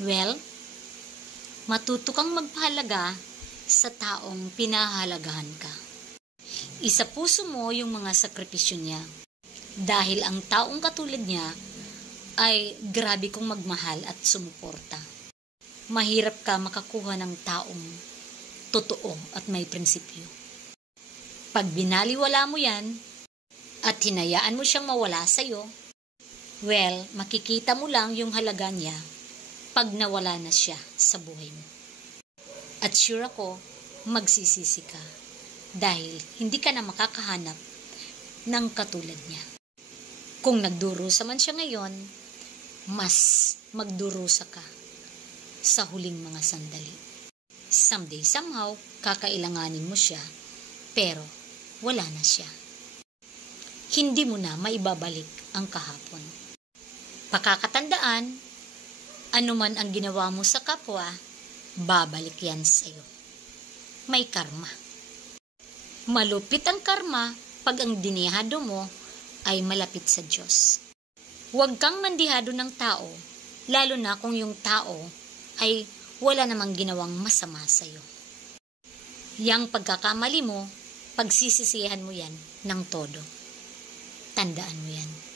Well, matuto kang magpahalaga sa taong pinahalagahan ka. Isa puso mo yung mga sakripisyo niya. Dahil ang taong katulad niya ay grabe kong magmahal at sumuporta. Mahirap ka makakuha ng taong totoo at may prinsipyo. Pag binaliwala mo yan at hinayaan mo siyang mawala sa'yo, well, makikita mo lang yung halaga niya pag nawala na siya sa buhay mo. At sure ako, magsisisi ka dahil hindi ka na makakahanap ng katulad niya. Kung nagdurusa man siya ngayon, mas magdurusa ka sa huling mga sandali. Someday, somehow, kakailanganin mo siya, pero wala na siya. Hindi mo na maibabalik ang kahapon. Pakakatandaan, anuman ang ginawa mo sa kapwa, babalik yan sa'yo. May karma. Malupit ang karma pag ang dinihado mo ay malapit sa Diyos. Huwag kang mandihado ng tao, lalo na kung yung tao ay wala namang ginawang masama sa'yo. Yang pagkakamali mo, pagsisisihan mo yan ng todo. Tandaan mo yan.